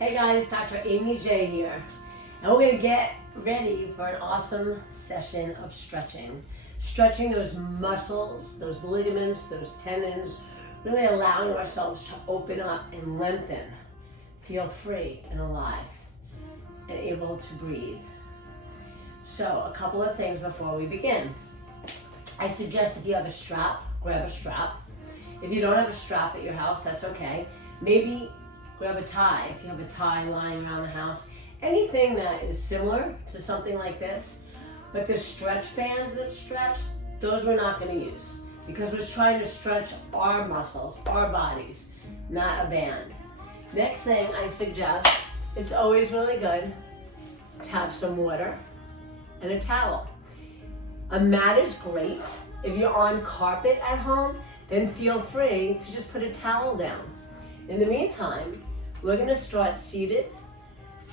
Hey guys, Dr. Amy J here, and we're going to get ready for an awesome session of stretching. Stretching those muscles, those ligaments, those tendons, really allowing ourselves to open up and lengthen, feel free and alive, and able to breathe. So a couple of things before we begin. I suggest if you have a strap, grab a strap. If you don't have a strap at your house, that's okay. Maybe grab a tie if you have a tie lying around the house. Anything that is similar to something like this, but the stretch bands that stretch, those we're not going to use because we're trying to stretch our muscles, our bodies, not a band. Next thing I suggest, it's always really good to have some water and a towel. A mat is great. If you're on carpet at home, then feel free to just put a towel down. In the meantime, we're going to start seated,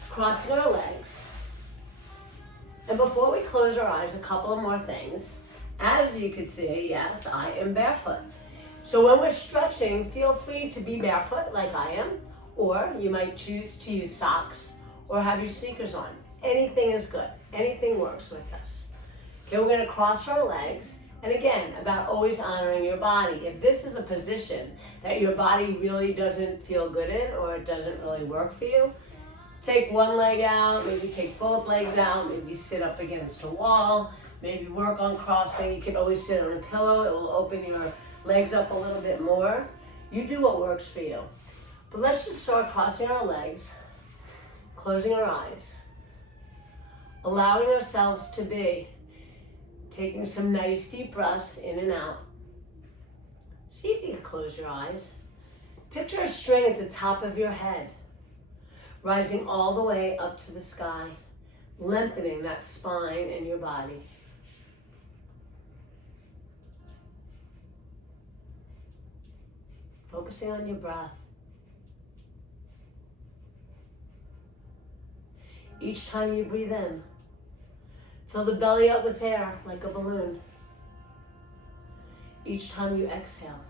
crossing our legs. And before we close our eyes, a couple of more things. As you can see, yes, I am barefoot. So when we're stretching, feel free to be barefoot like I am, or you might choose to use socks or have your sneakers on. Anything is good. Anything works with us. Okay, we're going to cross our legs. And again, about always honoring your body. If this is a position that your body really doesn't feel good in or it doesn't really work for you, take one leg out, maybe take both legs out, maybe sit up against a wall, maybe work on crossing. You can always sit on a pillow. It will open your legs up a little bit more. You do what works for you. But let's just start crossing our legs, closing our eyes, allowing ourselves to be. Taking some nice deep breaths in and out. See if you can close your eyes. Picture a string at the top of your head, rising all the way up to the sky, lengthening that spine and your body. Focusing on your breath. Each time you breathe in, fill the belly up with air like a balloon. Each time you exhale,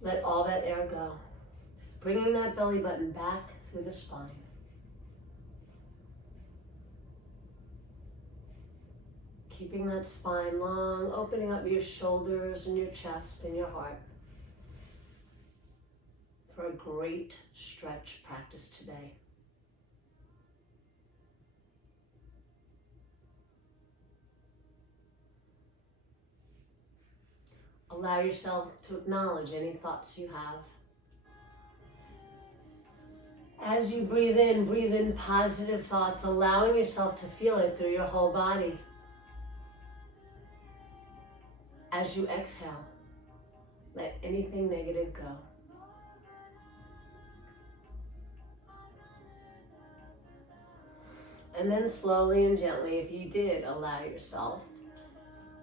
let all that air go, bringing that belly button back through the spine. Keeping that spine long, opening up your shoulders and your chest and your heart for a great stretch practice today. Allow yourself to acknowledge any thoughts you have. As you breathe in positive thoughts, allowing yourself to feel it through your whole body. As you exhale, let anything negative go. And then slowly and gently, if you did allow yourself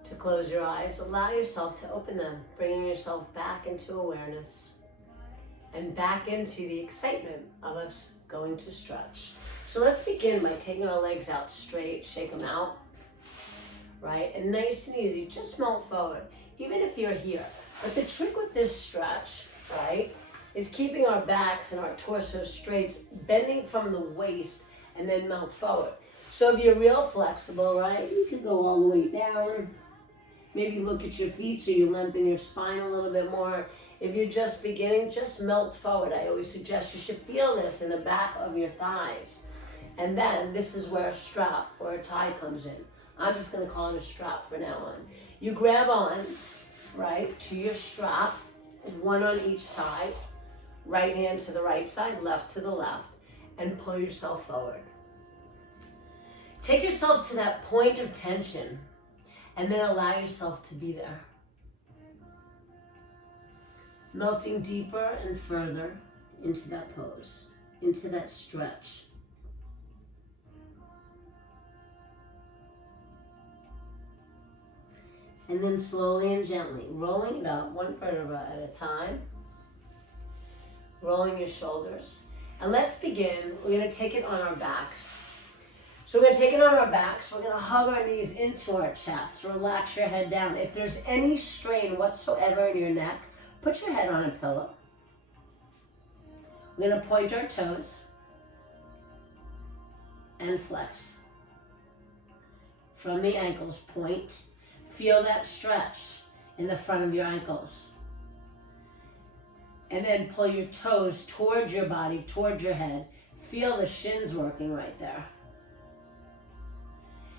to close your eyes, allow yourself to open them, bringing yourself back into awareness and back into the excitement of us going to stretch. So let's begin by taking our legs out straight, shake them out, right? And nice and easy, just melt forward, even if you're here. But the trick with this stretch, right, is keeping our backs and our torso straight, bending from the waist and then melt forward. So if you're real flexible, right, you can go all the way down. Maybe look at your feet so you lengthen your spine a little bit more. If you're just beginning, just melt forward. I always suggest you should feel this in the back of your thighs. And then this is where a strap or a tie comes in. I'm just going to call it a strap for now on. You grab on, right, to your strap, one on each side, right hand to the right side, left to the left, and pull yourself forward. Take yourself to that point of tension. And then allow yourself to be there. Melting deeper and further into that pose, into that stretch. And then slowly and gently, rolling it up one vertebra at a time. Rolling your shoulders. And let's begin. We're going to take it on our backs. So we're going to take it on our backs. We're going to hug our knees into our chest. Relax your head down. If there's any strain whatsoever in your neck, put your head on a pillow. We're going to point our toes and flex. From the ankles, point. Feel that stretch in the front of your ankles. And then pull your toes towards your body, towards your head. Feel the shins working right there.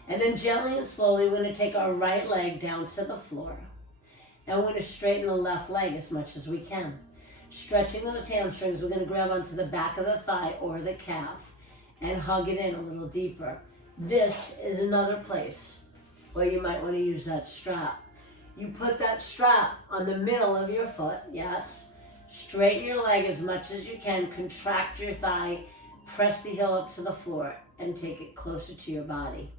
And then gently and slowly, we're going to take our right leg down to the floor. And we're going to straighten the left leg as much as we can. Stretching those hamstrings, we're going to grab onto the back of the thigh or the calf and hug it in a little deeper. This is another place where you might want to use that strap. You put that strap on the middle of your foot, yes. Straighten your leg as much as you can. Contract your thigh. Press the heel up to the floor and take it closer to your body.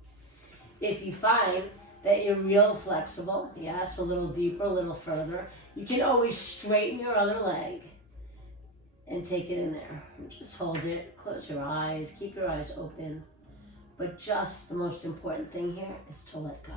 If you find that you're real flexible, yes, a little deeper, a little further, you can always straighten your other leg and take it in there. And just hold it, close your eyes, keep your eyes open. But just the most important thing here is to let go.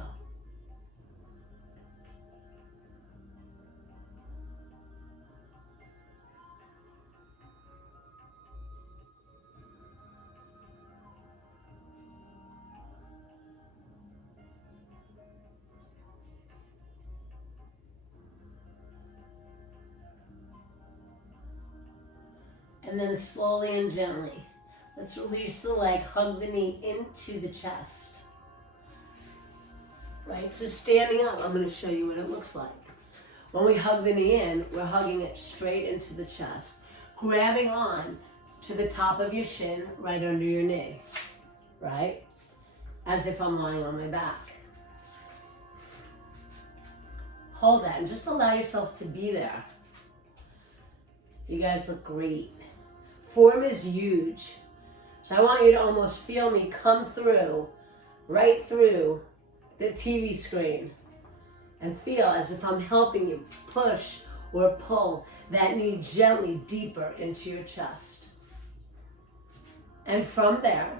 And then slowly and gently, let's release the leg, hug the knee into the chest. Right, so standing up, I'm going to show you what it looks like. When we hug the knee in, we're hugging it straight into the chest, grabbing on to the top of your shin, right under your knee, right? As if I'm lying on my back. Hold that and just allow yourself to be there. You guys look great. Form is huge. So I want you to almost feel me come through, right through the TV screen. And feel as if I'm helping you push or pull that knee gently deeper into your chest. And from there,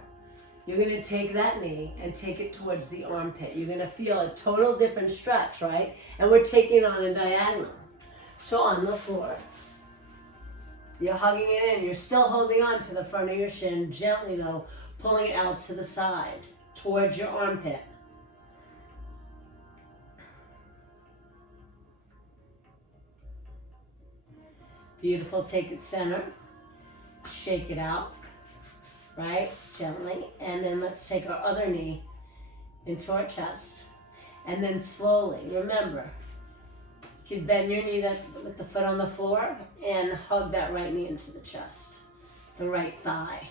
you're going to take that knee and take it towards the armpit. You're going to feel a total different stretch, right? And we're taking it on a diagonal. So on the floor, you're hugging it in. You're still holding on to the front of your shin, gently though, pulling it out to the side, towards your armpit. Beautiful, take it center, shake it out, right, gently. And then let's take our other knee into our chest. And then slowly, remember, you can bend your knee with the foot on the floor and hug that right knee into the chest, the right thigh.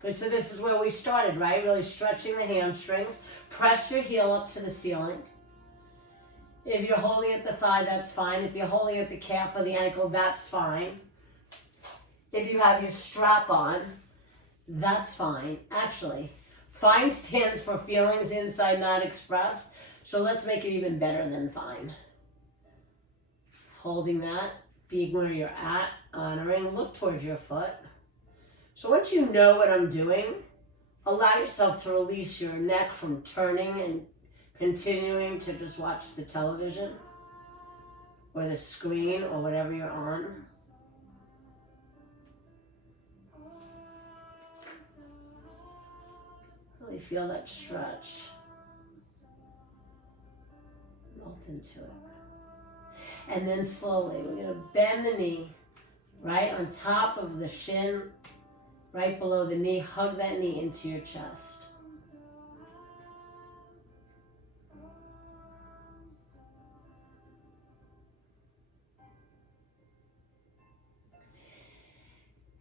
Good, so this is where we started, right? Really stretching the hamstrings. Press your heel up to the ceiling. If you're holding at the thigh, that's fine. If you're holding at the calf or the ankle, that's fine. If you have your strap on, that's fine. Actually, fine stands for feelings inside not expressed, so let's make it even better than fine. Holding that, being where you're at, honoring, look towards your foot. So once you know what I'm doing, allow yourself to release your neck from turning and continuing to just watch the television or the screen or whatever you're on. Really feel that stretch. Melt into it. And then slowly, we're going to bend the knee right on top of the shin, right below the knee. Hug that knee into your chest.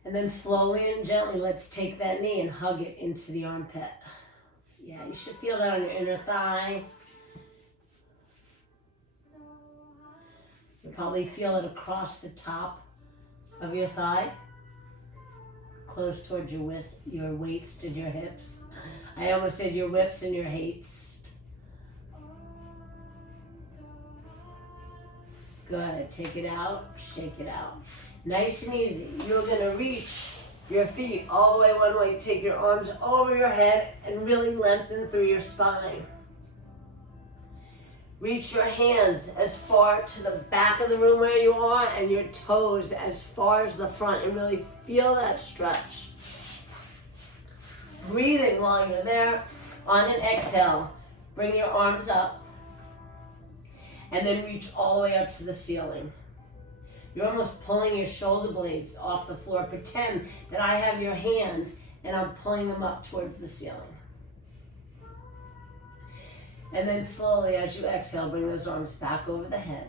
And then slowly and gently, let's take that knee and hug it into the armpit. Yeah, you should feel that on your inner thigh. You probably feel it across the top of your thigh, close towards your waist and your hips. I almost said your whips and your hates. Good, take it out, shake it out. Nice and easy. You're gonna reach your feet all the way one way. Take your arms over your head and really lengthen through your spine. Reach your hands as far to the back of the room where you are and your toes as far as the front, and really feel that stretch. Breathing while you're there. On an exhale, bring your arms up and then reach all the way up to the ceiling. You're almost pulling your shoulder blades off the floor. Pretend that I have your hands and I'm pulling them up towards the ceiling. And then slowly, as you exhale, bring those arms back over the head.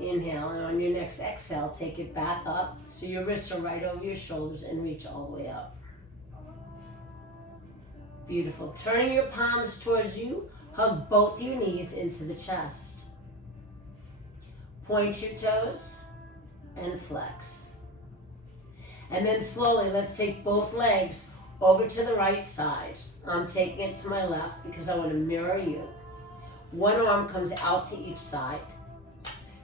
Inhale, and on your next exhale, take it back up so your wrists are right over your shoulders and reach all the way up. Beautiful. Turning your palms towards you, hug both your knees into the chest. Point your toes and flex. And then slowly, let's take both legs over to the right side. I'm taking it to my left because I want to mirror you. One arm comes out to each side.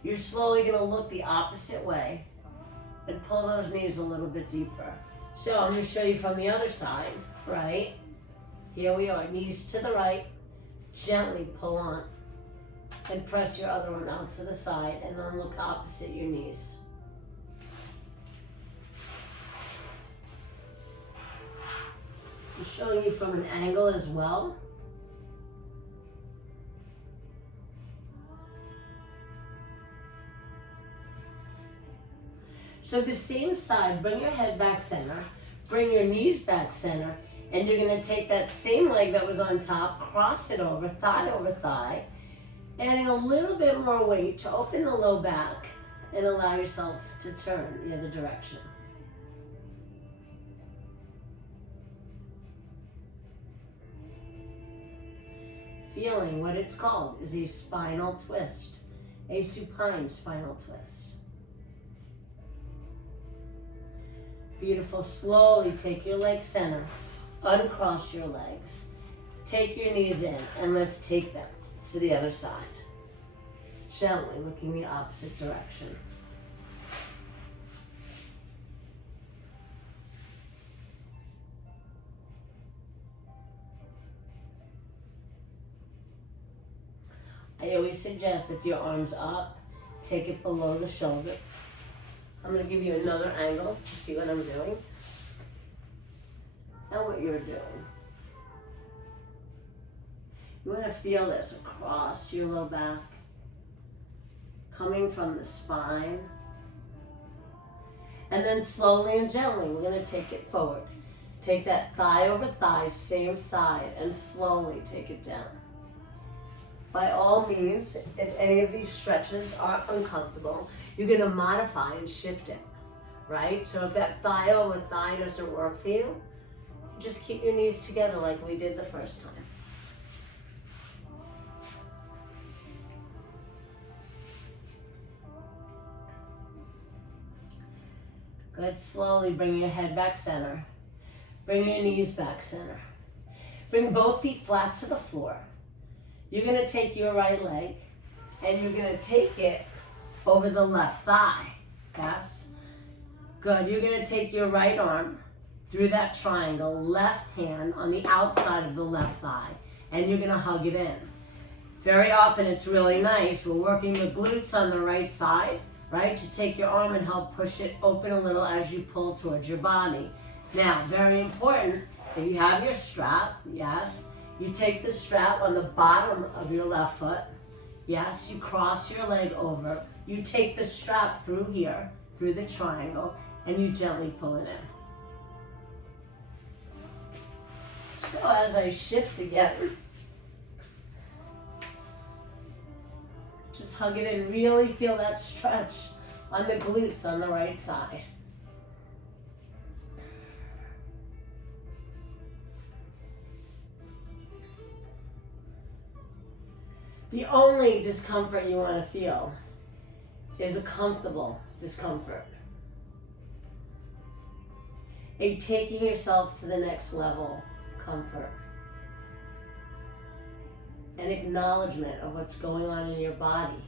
You're slowly going to look the opposite way and pull those knees a little bit deeper. So I'm going to show you from the other side, right? Here we are, knees to the right. Gently pull on and press your other one out to the side, and then look opposite your knees. I'm showing you from an angle as well. So the same side, bring your head back center, bring your knees back center, and you're going to take that same leg that was on top, cross it over thigh, adding a little bit more weight to open the low back and allow yourself to turn the other direction. Feeling what it's called is a spinal twist, a supine spinal twist. Beautiful. Slowly take your leg center, uncross your legs, take your knees in, and let's take them to the other side. Gently looking the opposite direction. I always suggest if your arm's up, take it below the shoulder. I'm going to give you another angle to see what I'm doing and what you're doing. You want to feel this across your low back, coming from the spine. And then slowly and gently, we're going to take it forward. Take that thigh over thigh, same side, and slowly take it down. By all means, if any of these stretches are uncomfortable, you're going to modify and shift it, right? So if that thigh over thigh doesn't work for you, just keep your knees together like we did the first time. Good. Slowly bring your head back center. Bring your knees back center. Bring both feet flat to the floor. You're going to take your right leg and you're going to take it over the left thigh. Yes? Good. You're going to take your right arm through that triangle, left hand on the outside of the left thigh, and you're going to hug it in. Very often it's really nice. We're working the glutes on the right side, right? To take your arm and help push it open a little as you pull towards your body. Now, very important, if you have your strap, yes, you take the strap on the bottom of your left foot. Yes, you cross your leg over. You take the strap through here, through the triangle, and you gently pull it in. So as I shift again, just hug it in. Really feel that stretch on the glutes on the right side. The only discomfort you want to feel is a comfortable discomfort. A taking yourself to the next level comfort. An acknowledgement of what's going on in your body.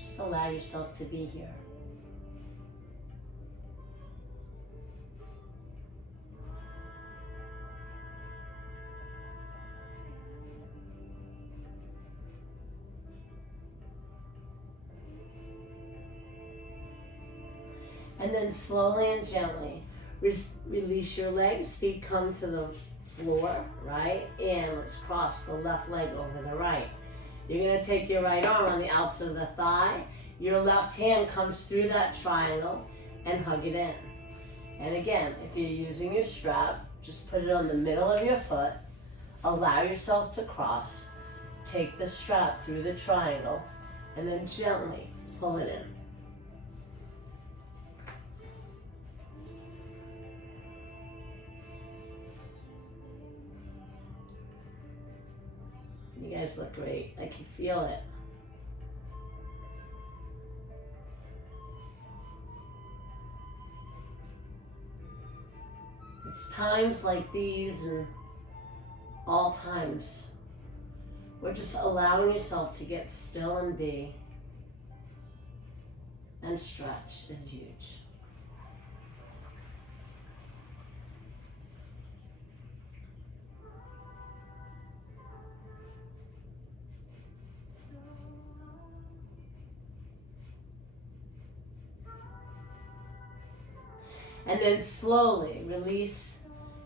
Just allow yourself to be here. And then slowly and gently release your legs, feet come to the floor, right? And let's cross the left leg over the right. You're gonna take your right arm on the outside of the thigh. Your left hand comes through that triangle and hug it in. And again, if you're using your strap, just put it on the middle of your foot. Allow yourself to cross. Take the strap through the triangle and then gently pull it in. You guys look great. I can feel it. It's times like these and all times where just allowing yourself to get still and be and stretch is huge. And then slowly release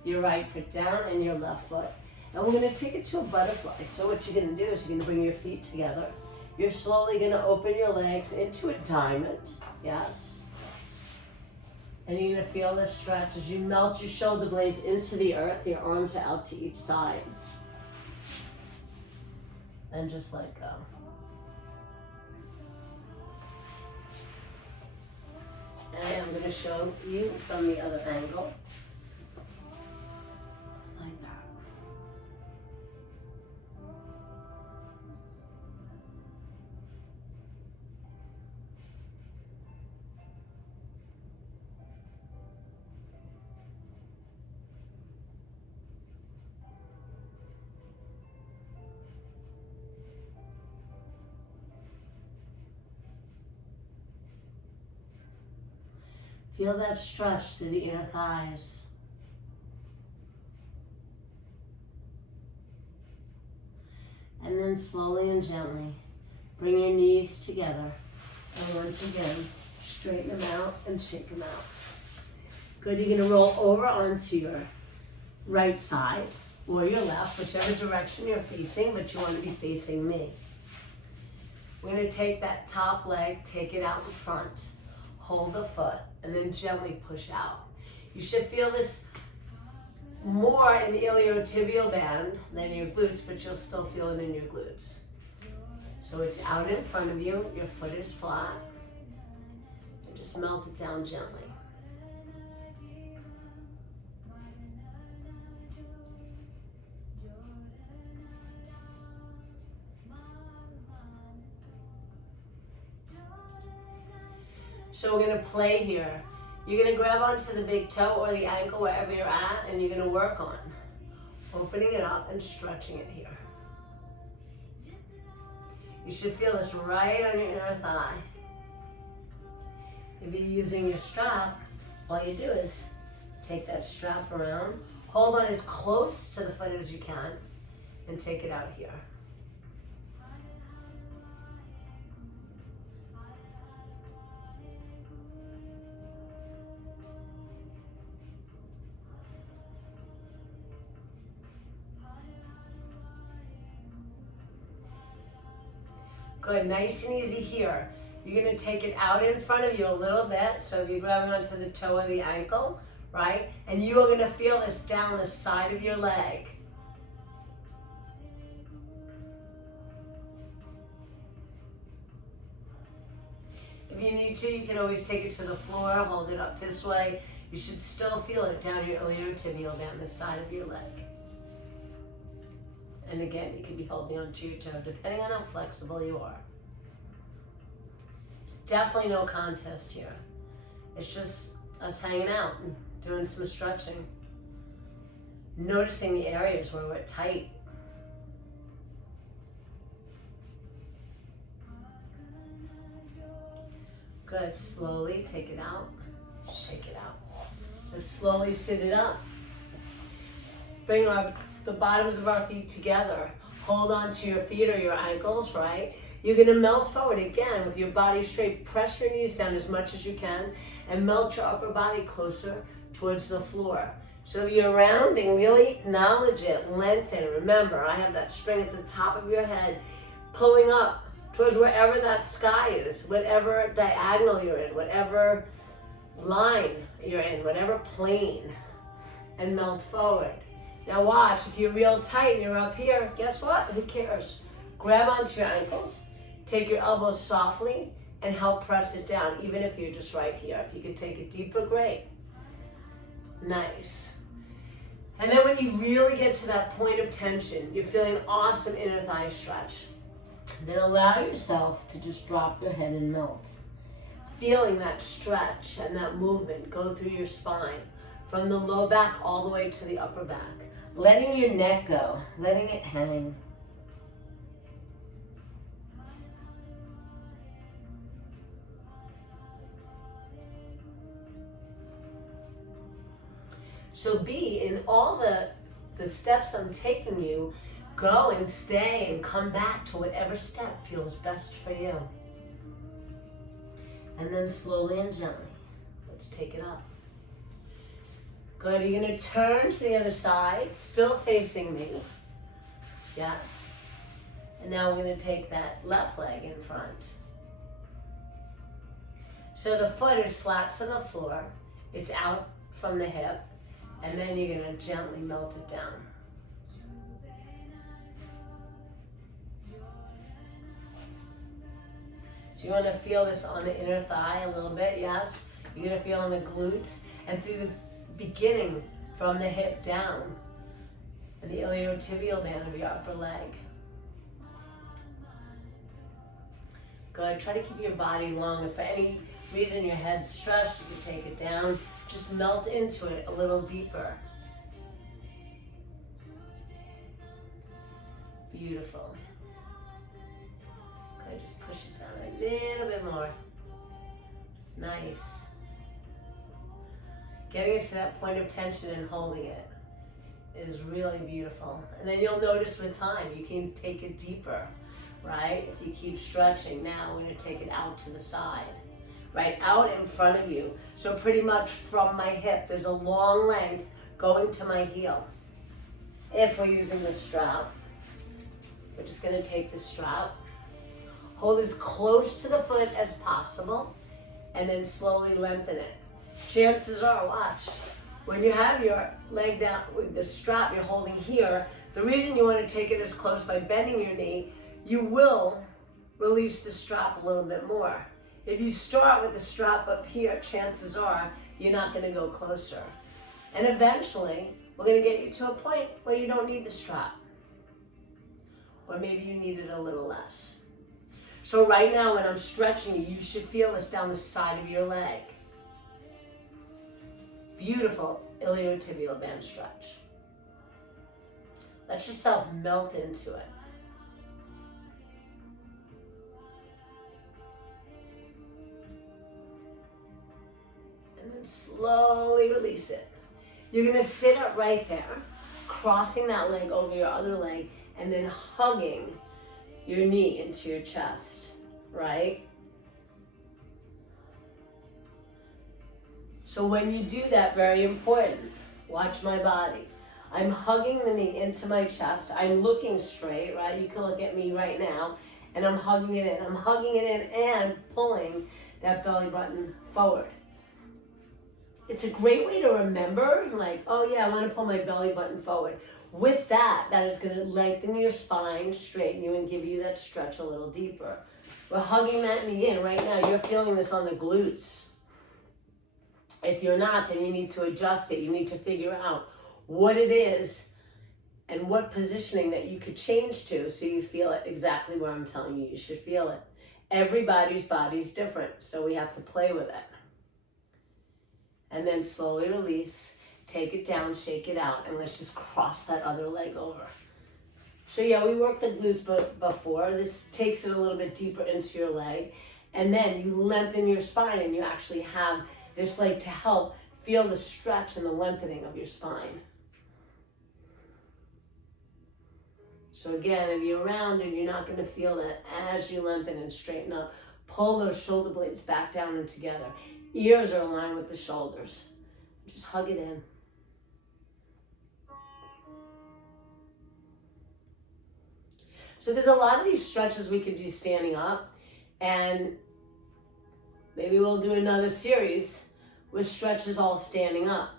your right foot down and your left foot. And we're gonna take it to a butterfly. So what you're gonna do is you're gonna bring your feet together. You're slowly gonna open your legs into a diamond, yes. And you're gonna feel this stretch as you melt your shoulder blades into the earth, your arms are out to each side. And just let go. And I'm going to show you from the other angle, like that. Feel that stretch through the inner thighs. And then slowly and gently, bring your knees together. And once again, straighten them out and shake them out. Good, you're gonna roll over onto your right side or your left, whichever direction you're facing, but you wanna be facing me. We're gonna take that top leg, take it out in front, hold the foot, and then gently push out. You should feel this more in the iliotibial band than your glutes, but you'll still feel it in your glutes. So it's out in front of you, your foot is flat, and just melt it down gently. So we're gonna play here. You're gonna grab onto the big toe or the ankle, wherever you're at, and you're gonna work on opening it up and stretching it here. You should feel this right on your inner thigh. If you're using your strap, all you do is take that strap around, hold on as close to the foot as you can, and take it out here. Good, nice and easy here. You're gonna take it out in front of you a little bit. So if you're grabbing onto the toe or the ankle, right? And you are gonna feel this down the side of your leg. If you need to, you can always take it to the floor, hold it up this way. You should still feel it down your iliotibial, down the side of your leg. And again, you can be holding onto your toe, depending on how flexible you are. It's definitely no contest here. It's just us hanging out and doing some stretching. Noticing the areas where we're tight. Good, slowly take it out, shake it out. Just slowly sit it up. Bring the bottoms of our feet together. Hold on to your feet or your ankles, right? You're going to melt forward again with your body straight. Press your knees down as much as you can and melt your upper body closer towards the floor. So if you're rounding, really acknowledge it, lengthen. Remember, I have that string at the top of your head pulling up towards wherever that sky is, whatever diagonal you're in, whatever line you're in, whatever plane, and melt forward. Now watch, if you're real tight and you're up here, guess what? Who cares? Grab onto your ankles, take your elbows softly, and help press it down, even if you're just right here. If you could take it deeper, great. Nice. And then when you really get to that point of tension, you're feeling awesome inner thigh stretch. Then allow yourself to just drop your head and melt. Feeling that stretch and that movement go through your spine, from the low back all the way to the upper back. Letting your neck go, letting it hang. So be in all the steps I'm taking you, go and stay and come back to whatever step feels best for you. And then slowly and gently, let's take it up. Good, you're gonna turn to the other side, still facing me. Yes. And now we're gonna take that left leg in front. So the foot is flat to the floor, it's out from the hip, and then you're gonna gently melt it down. So you wanna feel this on the inner thigh a little bit, yes? You're gonna feel on the glutes and through the beginning from the hip down and the iliotibial band of your upper leg. Good, try to keep your body long. If for any reason your head's stretched, you can take it down. Just melt into it a little deeper. Beautiful. Okay, just push it down a little bit more. Nice. Getting it to that point of tension and holding it is really beautiful. And then you'll notice with time, you can take it deeper, right? If you keep stretching, now we're gonna take it out to the side. Right, out in front of you. So pretty much from my hip, there's a long length going to my heel. If we're using the strap, we're just gonna take the strap, hold as close to the foot as possible, and then slowly lengthen it. Chances are, watch, when you have your leg down with the strap you're holding here, the reason you wanna take it as close by bending your knee, you will release the strap a little bit more. If you start with the strap up here, chances are you're not going to go closer. And eventually, we're going to get you to a point where you don't need the strap. Or maybe you need it a little less. So right now, when I'm stretching you, you should feel this down the side of your leg. Beautiful iliotibial band stretch. Let yourself melt into it. Slowly release it. You're gonna sit up right there, crossing that leg over your other leg, and then hugging your knee into your chest, right? So when you do that, very important, watch my body. I'm hugging the knee into my chest. I'm looking straight, right? You can look at me right now, and I'm hugging it in. I'm hugging it in and pulling that belly button forward. It's a great way to remember, like, oh yeah, I want to pull my belly button forward. With that, that is going to lengthen your spine, straighten you, and give you that stretch a little deeper. We're hugging that knee in right now. You're feeling this on the glutes. If you're not, then you need to adjust it. You need to figure out what it is and what positioning that you could change to so you feel it exactly where I'm telling you should feel it. Everybody's body's different, so we have to play with it. And then slowly release, take it down, shake it out, and let's just cross that other leg over. So yeah, we worked the glutes before. This takes it a little bit deeper into your leg. And then you lengthen your spine and you actually have this leg to help feel the stretch and the lengthening of your spine. So again, if you're rounded, you're not going to feel that as you lengthen and straighten up. Pull those shoulder blades back down and together. Ears are aligned with the shoulders. Just hug it in. So there's a lot of these stretches we could do standing up, and maybe we'll do another series with stretches all standing up.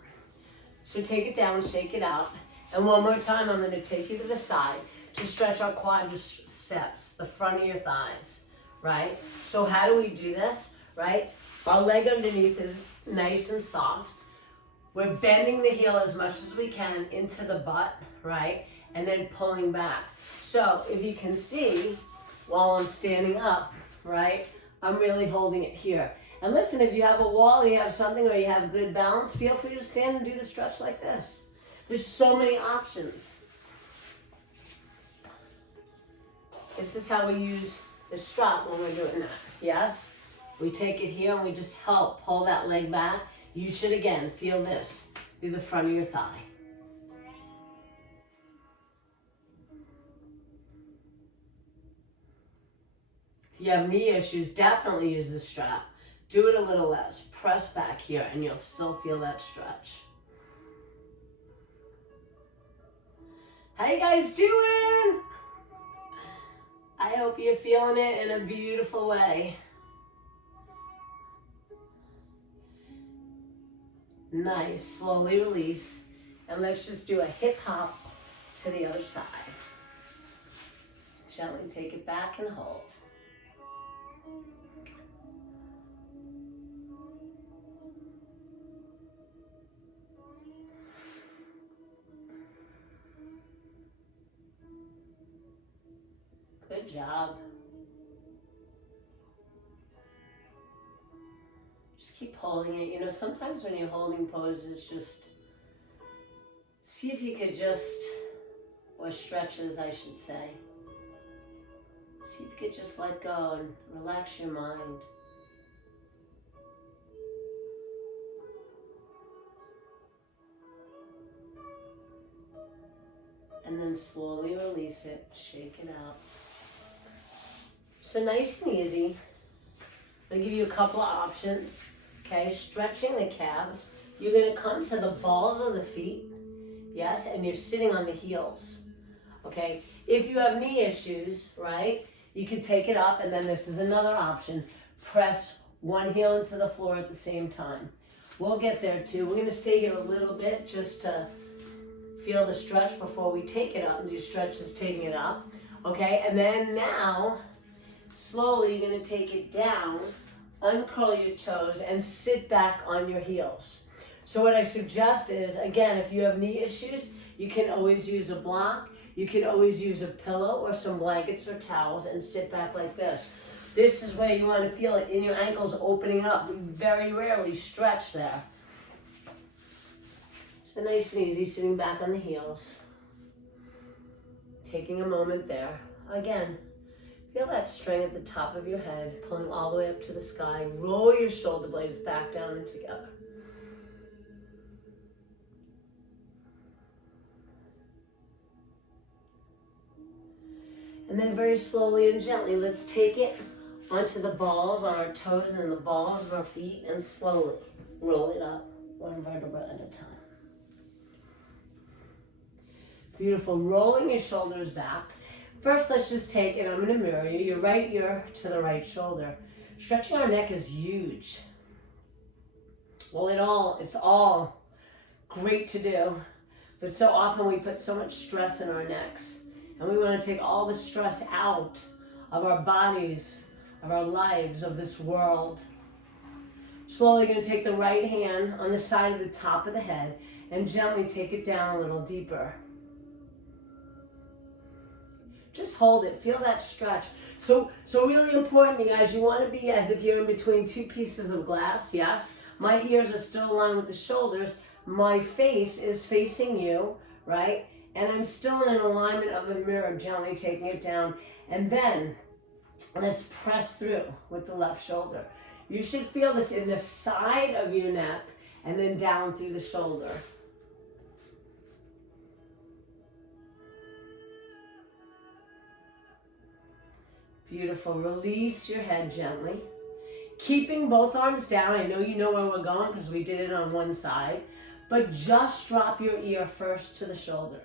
So take it down, shake it out, and one more time I'm going to take you to the side to stretch our quadriceps, the front of your thighs, right? So how do we do this, right? Our leg underneath is nice and soft. We're bending the heel as much as we can into the butt, right? And then pulling back. So if you can see, while I'm standing up, right, I'm really holding it here. And listen, if you have a wall, you have something, or you have good balance, feel free to stand and do the stretch like this. There's so many options. This is how we use the strap when we're doing that. Yes? We take it here and we just help pull that leg back. You should, again, feel this through the front of your thigh. If you have knee issues, definitely use the strap. Do it a little less. Press back here and you'll still feel that stretch. How you guys doing? I hope you're feeling it in a beautiful way. Nice. Slowly release. And let's just do a hip hop to the other side. Gently take it back and hold. Good job. Just keep holding it. You know, sometimes when you're holding poses, just see if you could just, or stretches, I should say. See if you could just let go and relax your mind. And then slowly release it, shake it out. So nice and easy. I'm gonna give you a couple of options. Okay, stretching the calves. You're gonna come to the balls of the feet, yes, and you're sitting on the heels. Okay, if you have knee issues, right, you can take it up, and then this is another option. Press one heel into the floor at the same time. We'll get there too. We're gonna stay here a little bit just to feel the stretch before we take it up and do stretches taking it up. Okay, and then now, slowly you're gonna take it down, uncurl your toes, and sit back on your heels. So what I suggest is, again, if you have knee issues, you can always use a block. You can always use a pillow or some blankets or towels and sit back like this. This is where you want to feel it in your ankles opening up. We very rarely stretch there. So nice and easy, sitting back on the heels. Taking a moment there. Again, feel that string at the top of your head, pulling all the way up to the sky. Roll your shoulder blades back down and together. And then very slowly and gently, let's take it onto the balls on our toes and the balls of our feet, and slowly roll it up one vertebra at a time. Beautiful. Rolling your shoulders back. First, let's just take, and I'm going to mirror you, your right ear to the right shoulder. Stretching our neck is huge. Well, it's all great to do, but so often we put so much stress in our necks, and we want to take all the stress out of our bodies, of our lives, of this world. Slowly going to take the right hand on the side of the top of the head and gently take it down a little deeper. Just hold it. Feel that stretch. So really important, you guys, you want to be as if you're in between two pieces of glass, yes? My ears are still aligned with the shoulders. My face is facing you, right? And I'm still in an alignment of the mirror, gently taking it down. And then let's press through with the left shoulder. You should feel this in the side of your neck and then down through the shoulder. Beautiful. Release your head gently. Keeping both arms down. I know you know where we're going because we did it on one side. But just drop your ear first to the shoulder.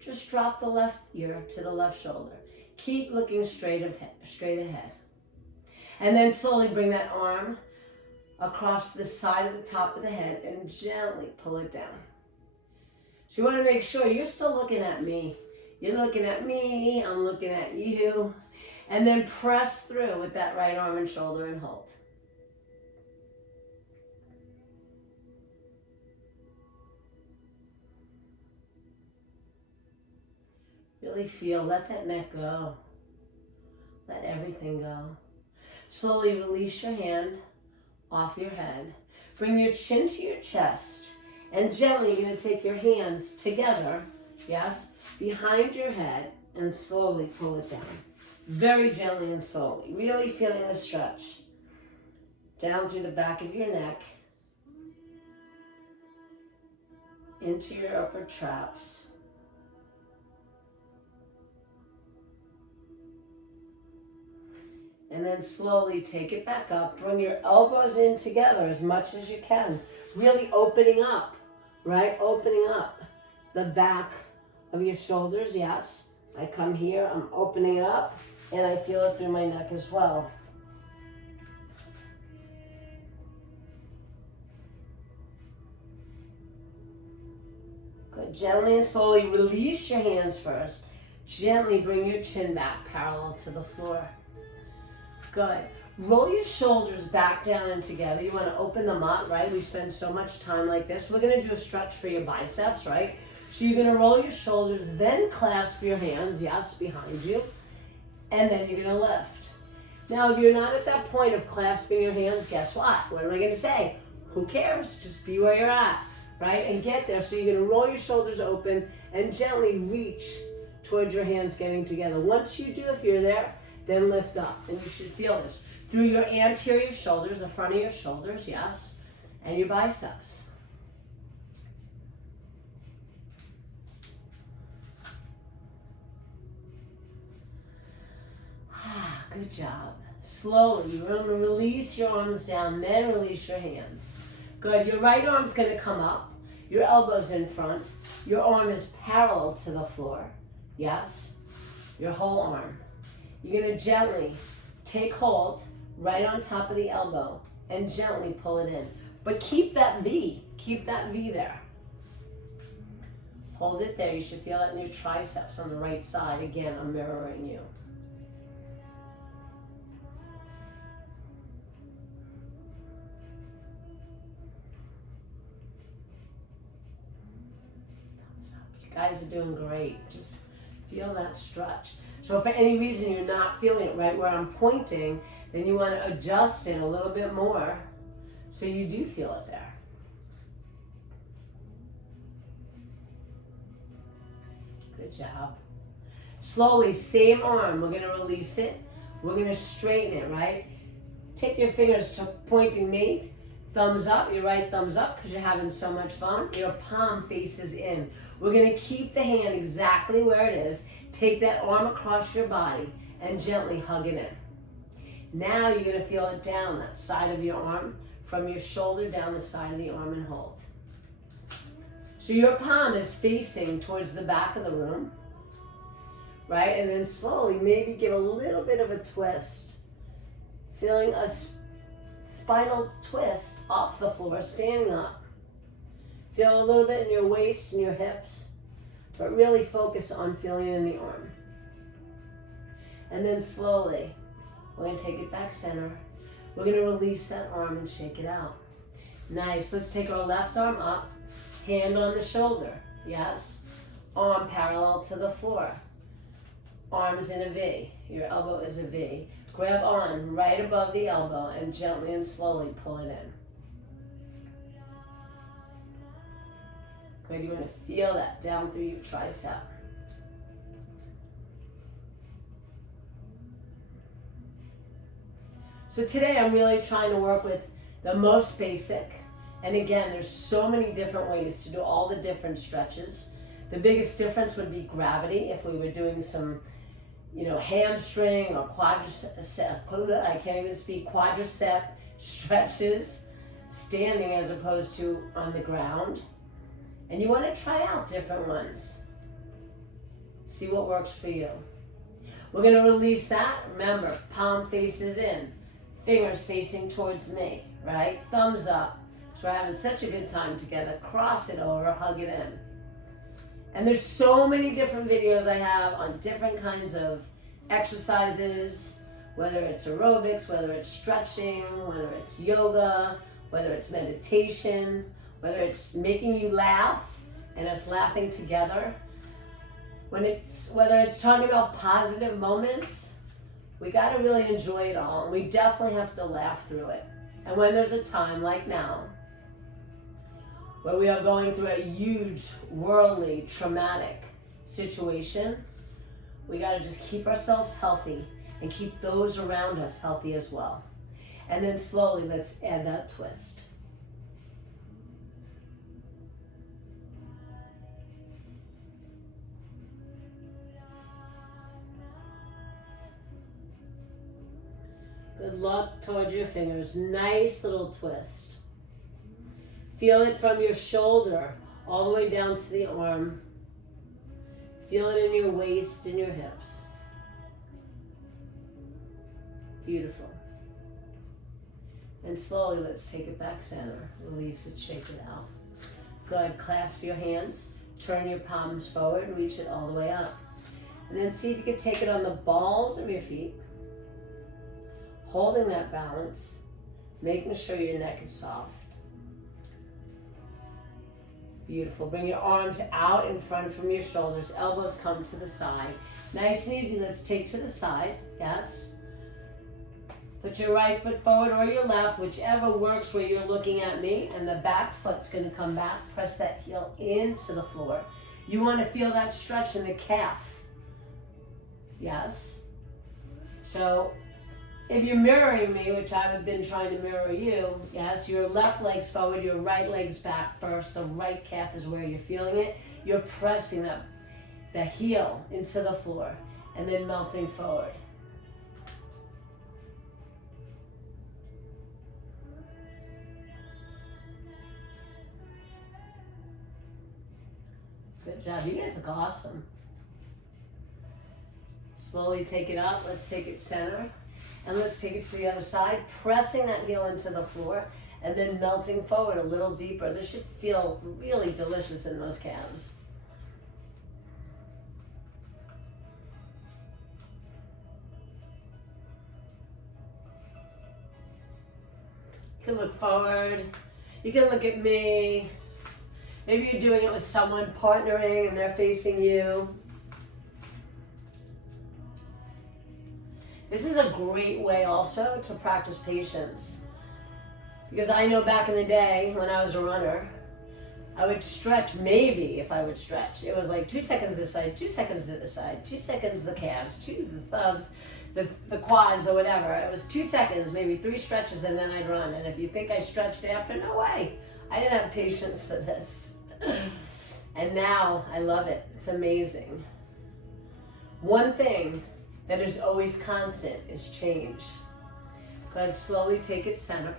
Just drop the left ear to the left shoulder. Keep looking straight ahead. And then slowly bring that arm across the side of the top of the head and gently pull it down. So you want to make sure you're still looking at me. You're looking at me, I'm looking at you. And then press through with that right arm and shoulder and hold. Really feel, let that neck go. Let everything go. Slowly release your hand off your head. Bring your chin to your chest. And gently you're going to take your hands together, yes, behind your head and slowly pull it down. Very gently and slowly. Really feeling the stretch. Down through the back of your neck. Into your upper traps. And then slowly take it back up. Bring your elbows in together as much as you can. Really opening up, right? Opening up the back of your shoulders, yes. I come here, I'm opening it up, and I feel it through my neck as well. Good. Gently and slowly release your hands first. Gently bring your chin back parallel to the floor. Good. Roll your shoulders back down and together. You want to open them up, right? We spend so much time like this. We're going to do a stretch for your biceps, right? So you're going to roll your shoulders, then clasp your hands, yes, behind you. And then you're going to lift. Now, if you're not at that point of clasping your hands, guess what? What am I going to say? Who cares? Just be where you're at, right? And get there. So you're going to roll your shoulders open and gently reach towards your hands getting together. Once you do, if you're there, then lift up. And you should feel this through your anterior shoulders, the front of your shoulders, yes, and your biceps. Good job. Slowly, you're going to release your arms down, then release your hands. Good. Your right arm's going to come up. Your elbow's in front. Your arm is parallel to the floor. Yes. Your whole arm. You're going to gently take hold right on top of the elbow and gently pull it in. But keep that V. Keep that V there. Hold it there. You should feel that in your triceps on the right side. Again, I'm mirroring you. You guys are doing great. Just feel that stretch. So if for any reason you're not feeling it right where I'm pointing, then you want to adjust it a little bit more so you do feel it there. Good job. Slowly, same arm, we're going to release it. We're going to straighten it, right? Take your fingers to pointing me. Thumbs up, your right thumb's up because you're having so much fun. Your palm faces in. We're going to keep the hand exactly where it is. Take that arm across your body and gently hug it in. Now you're going to feel it down that side of your arm, from your shoulder down the side of the arm, and hold. So your palm is facing towards the back of the room, right? And then slowly maybe give a little bit of a twist, feeling a spinal twist off the floor, standing up. Feel a little bit in your waist and your hips, but really focus on feeling it in the arm. And then slowly, we're going to take it back center. We're going to release that arm and shake it out. Nice. Let's take our left arm up, hand on the shoulder. Yes. Arm parallel to the floor. Arms in a V. Your elbow is a V. Grab on right above the elbow and gently and slowly pull it in. Good. You want to feel that down through your tricep. So today I'm really trying to work with the most basic. And again, there's so many different ways to do all the different stretches. The biggest difference would be gravity if we were doing some hamstring or quadricep, I can't even speak, quadricep stretches, standing as opposed to on the ground. And you want to try out different ones. See what works for you. We're going to release that. Remember, palm faces in, fingers facing towards me, right? Thumbs up. So we're having such a good time together. Cross it over, hug it in. And there's so many different videos I have on different kinds of exercises, whether it's aerobics, whether it's stretching, whether it's yoga, whether it's meditation, whether it's making you laugh and us laughing together. Whether it's talking about positive moments, we got to really enjoy it all. And we definitely have to laugh through it. And when there's a time like now, where we are going through a huge, worldly, traumatic situation, we got to just keep ourselves healthy and keep those around us healthy as well. And then slowly, let's add that twist. Good luck towards your fingers. Nice little twist. Feel it from your shoulder all the way down to the arm. Feel it in your waist and your hips. Beautiful. And slowly, let's take it back center. Release it, shake it out. Go ahead, clasp your hands. Turn your palms forward and reach it all the way up. And then see if you can take it on the balls of your feet. Holding that balance, making sure your neck is soft. Beautiful. Bring your arms out in front from your shoulders. Elbows come to the side. Nice and easy. Let's take to the side. Yes. Put your right foot forward or your left, whichever works where you're looking at me. And the back foot's going to come back. Press that heel into the floor. You want to feel that stretch in the calf. Yes. So if you're mirroring me, which I've been trying to mirror you, yes, your left leg's forward, your right leg's back first. The right calf is where you're feeling it. You're pressing the heel into the floor and then melting forward. Good job. You guys look awesome. Slowly take it up. Let's take it center. And let's take it to the other side, pressing that heel into the floor and then melting forward a little deeper. This should feel really delicious in those calves. You can look forward. You can look at me. Maybe you're doing it with someone partnering and they're facing you. This is a great way also to practice patience. Because I know back in the day when I was a runner, I would stretch, maybe if I would stretch. It was like 2 seconds this side, 2 seconds this side, 2 seconds the calves, 2 the thumbs, the quads or whatever. It was 2 seconds, maybe 3 stretches, and then I'd run. And if you think I stretched after, no way. I didn't have patience for this. And now I love it. It's amazing. One thing that is always constant is change. Go ahead, slowly take it center,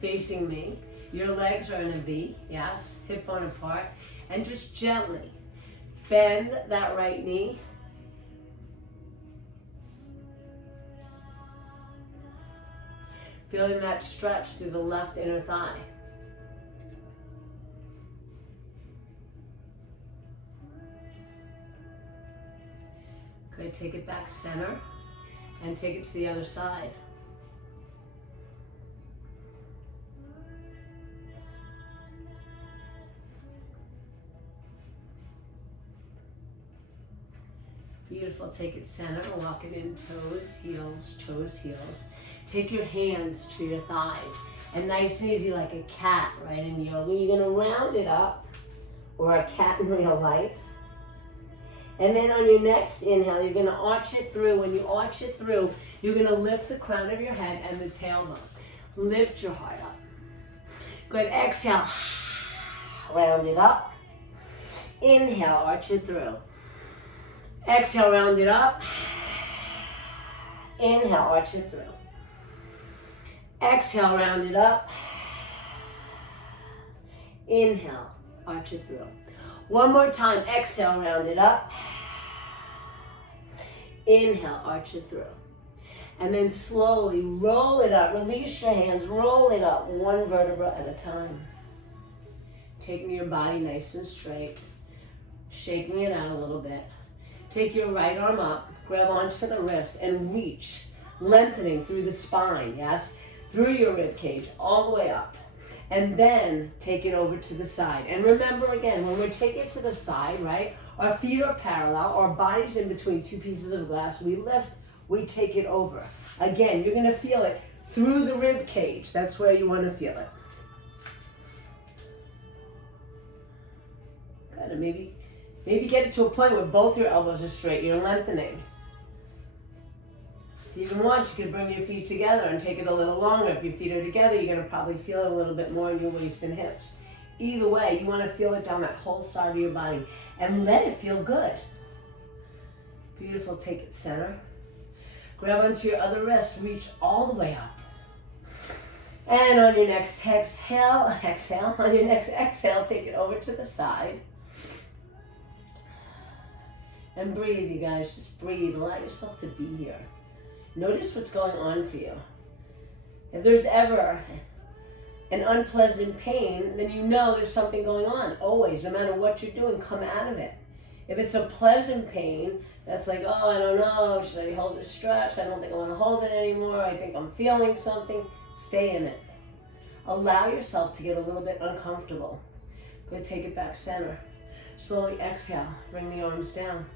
facing me. Your legs are in a V, yes, hip bone apart. And just gently bend that right knee. Feeling that stretch through the left inner thigh. Good, take it back center and take it to the other side. Beautiful, take it center, walk it in, toes, heels. Take your hands to your thighs and nice and easy like a cat, right, in yoga. You're gonna round it up, or a cat in real life. And then on your next inhale, you're gonna arch it through. When you arch it through, you're gonna lift the crown of your head and the tailbone. Lift your heart up. Good, exhale, round it up. Inhale, arch it through. Exhale, round it up. Inhale, arch it through. Exhale, round it up. Inhale, arch it through. One more time, exhale, round it up. Inhale, arch it through. And then slowly roll it up. Release your hands, roll it up one vertebra at a time. Taking your body nice and straight. Shaking it out a little bit. Take your right arm up, grab onto the wrist and reach, lengthening through the spine, yes? Through your rib cage, all the way up. And then take it over to the side. And remember again, when we're taking it to the side, right? Our feet are parallel, our body's in between two pieces of glass. We lift, we take it over. Again, you're gonna feel it through the rib cage. That's where you wanna feel it. Good, and maybe get it to a point where both your elbows are straight. You're lengthening. If you even want, you can bring your feet together and take it a little longer. If your feet are together, you're going to probably feel it a little bit more in your waist and hips. Either way, you want to feel it down that whole side of your body and let it feel good. Beautiful. Take it center. Grab onto your other wrist. Reach all the way up. And on your next exhale, on your next exhale, take it over to the side. And breathe, you guys. Just breathe. Allow yourself to be here. Notice what's going on for you. If there's ever an unpleasant pain, then you know there's something going on. Always, no matter what you're doing, come out of it. If it's a pleasant pain, that's like, oh, I don't know, should I hold this stretch? I don't think I want to hold it anymore. I think I'm feeling something. Stay in it. Allow yourself to get a little bit uncomfortable. Good, take it back center. Slowly exhale, bring the arms down.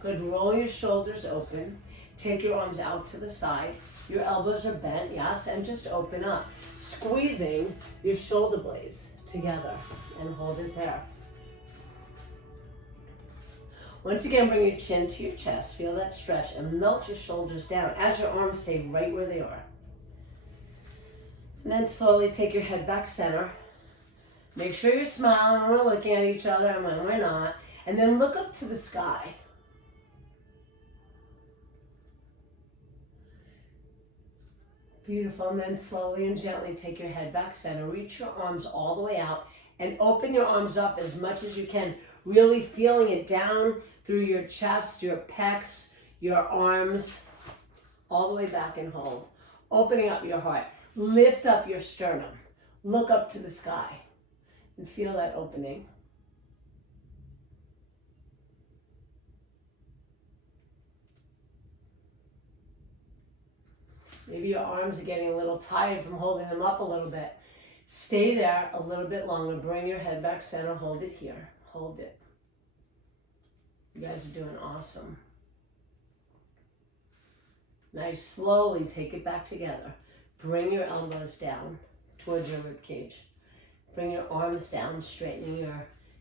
Good, roll your shoulders open. Take your arms out to the side. Your elbows are bent, yes, and just open up. Squeezing your shoulder blades together and hold it there. Once again, bring your chin to your chest. Feel that stretch and melt your shoulders down as your arms stay right where they are. And then slowly take your head back center. Make sure you're smiling when we're looking at each other and when we're not. And then look up to the sky. Beautiful. And then slowly and gently take your head back center. Reach your arms all the way out and open your arms up as much as you can. Really feeling it down through your chest, your pecs, your arms, all the way back and hold. Opening up your heart. Lift up your sternum. Look up to the sky and feel that opening. Maybe your arms are getting a little tired from holding them up a little bit. Stay there a little bit longer. Bring your head back center. Hold it here. Hold it. You guys are doing awesome. Nice. Slowly take it back together. Bring your elbows down towards your rib cage. Bring your arms down, straightening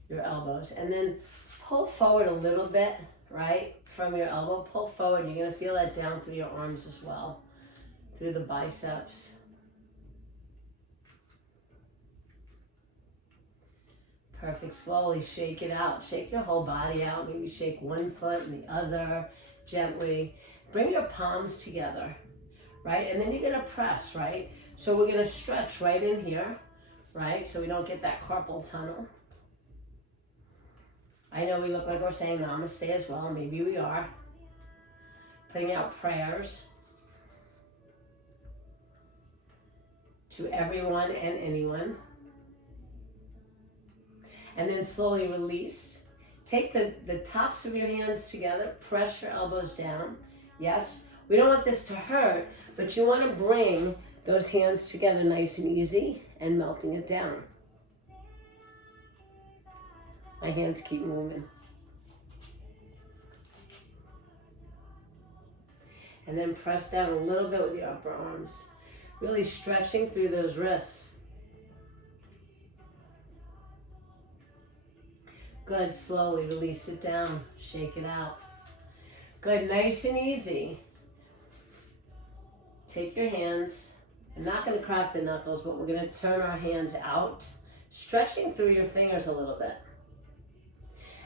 your elbows. And then pull forward a little bit, right? From your elbow, pull forward. You're going to feel that down through your arms as well. Through the biceps. Perfect. Slowly shake it out. Shake your whole body out. Maybe shake one foot and the other gently. Bring your palms together, right? And then you're going to press, right? So we're going to stretch right in here, right? So we don't get that carpal tunnel. I know we look like we're saying namaste as well. Maybe we are. Putting out prayers to everyone and anyone. And then slowly release. Take the tops of your hands together, press your elbows down. Yes, we don't want this to hurt, but you want to bring those hands together nice and easy and melting it down. My hands keep moving. And then press down a little bit with your upper arms. Really stretching through those wrists. Good, slowly release it down, shake it out. Good, nice and easy. Take your hands, I'm not gonna crack the knuckles, but we're gonna turn our hands out, stretching through your fingers a little bit.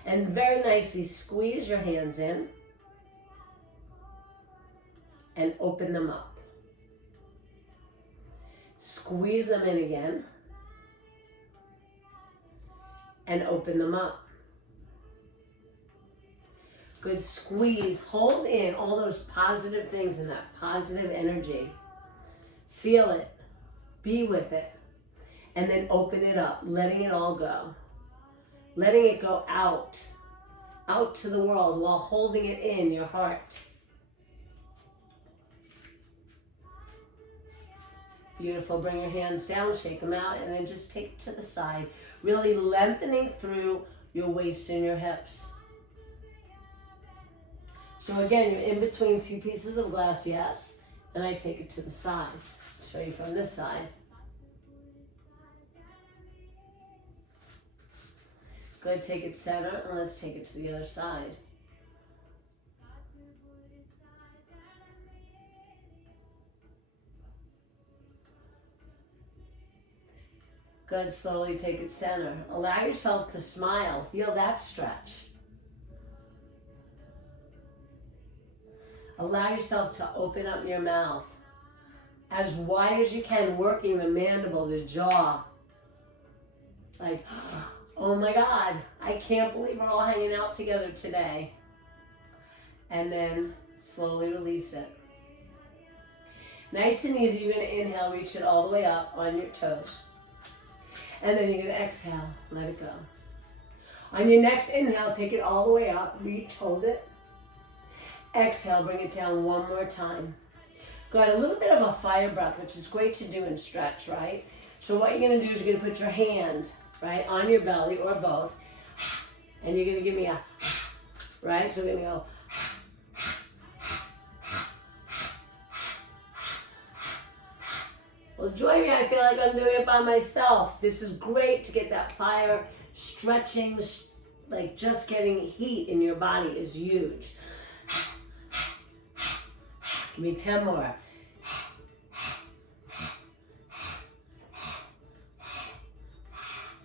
And very nicely squeeze your hands in. and open them up. Squeeze them in again and open them up. Good. Squeeze, hold in all those positive things and that positive energy. Feel it, be with it, and then open it up, letting it all go. Letting it go out to the world while holding it in your heart. Beautiful. Bring your hands down, shake them out, and then just take it to the side. Really lengthening through your waist and your hips. So again, you're in between two pieces of glass, yes, and I take it to the side. Show you from this side. Good, take it center, and let's take it to the other side. Good, slowly take it center. Allow yourself to smile. Feel that stretch. Allow yourself to open up your mouth as wide as you can, working the mandible, the jaw. Like, oh my God, I can't believe we're all hanging out together today. And then slowly release it. Nice and easy, you're going to inhale, reach it all the way up on your toes. And then you're going to exhale, let it go. On your next inhale, take it all the way up, reach, hold it. Exhale, bring it down one more time. Got a little bit of a fire breath, which is great to do in stretch, right? So what you're going to do is you're going to put your hand, right, on your belly or both, and you're going to give me a, right? So we're going to go, well, join me. I feel like I'm doing it by myself. This is great to get that fire. Stretching, like just getting heat in your body is huge. Give me 10 more.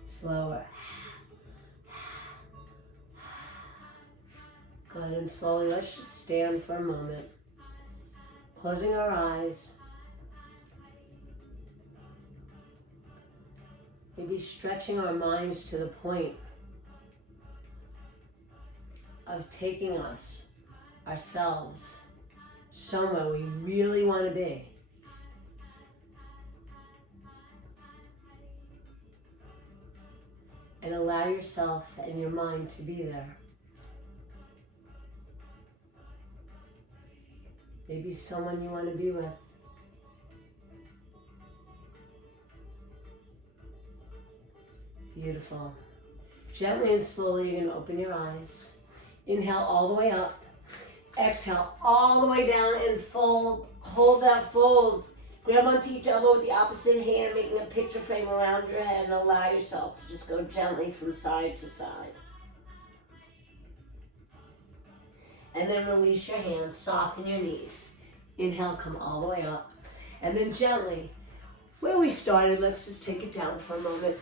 Slower. Go ahead and slowly, let's just stand for a moment. Closing our eyes. Maybe stretching our minds to the point of taking us, ourselves, somewhere we really want to be. And allow yourself and your mind to be there. Maybe someone you want to be with. Beautiful. Gently and slowly, you're going to open your eyes. Inhale all the way up. Exhale all the way down and fold. Hold that fold. Grab onto each elbow with the opposite hand, making a picture frame around your head, and allow yourself to just go gently from side to side. And then release your hands, soften your knees. Inhale, come all the way up. And then gently, where we started, let's just take it down for a moment.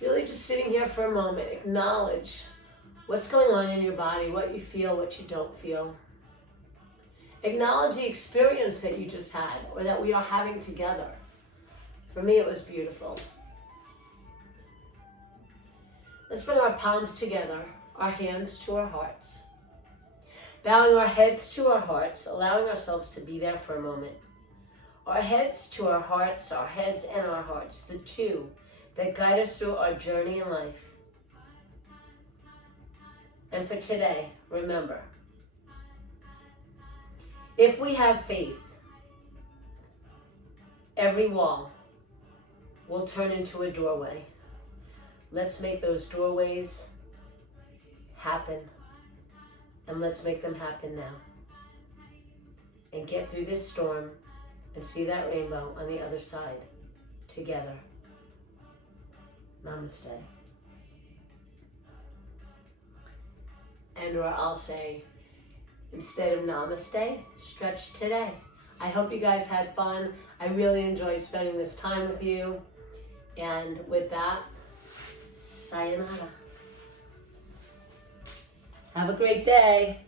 Really just sitting here for a moment, acknowledge what's going on in your body, what you feel, what you don't feel. Acknowledge the experience that you just had or that we are having together. For me, it was beautiful. Let's bring our palms together, our hands to our hearts. Bowing our heads to our hearts, allowing ourselves to be there for a moment. Our heads to our hearts, our heads and our hearts, the two that guide us through our journey in life. And for today, remember, if we have faith, every wall will turn into a doorway. Let's make those doorways happen, and let's make them happen now. And get through this storm and see that rainbow on the other side together. Namaste. And or I'll say, instead of namaste, stretch today. I hope you guys had fun. I really enjoyed spending this time with you. And with that, sayonara. Have a great day.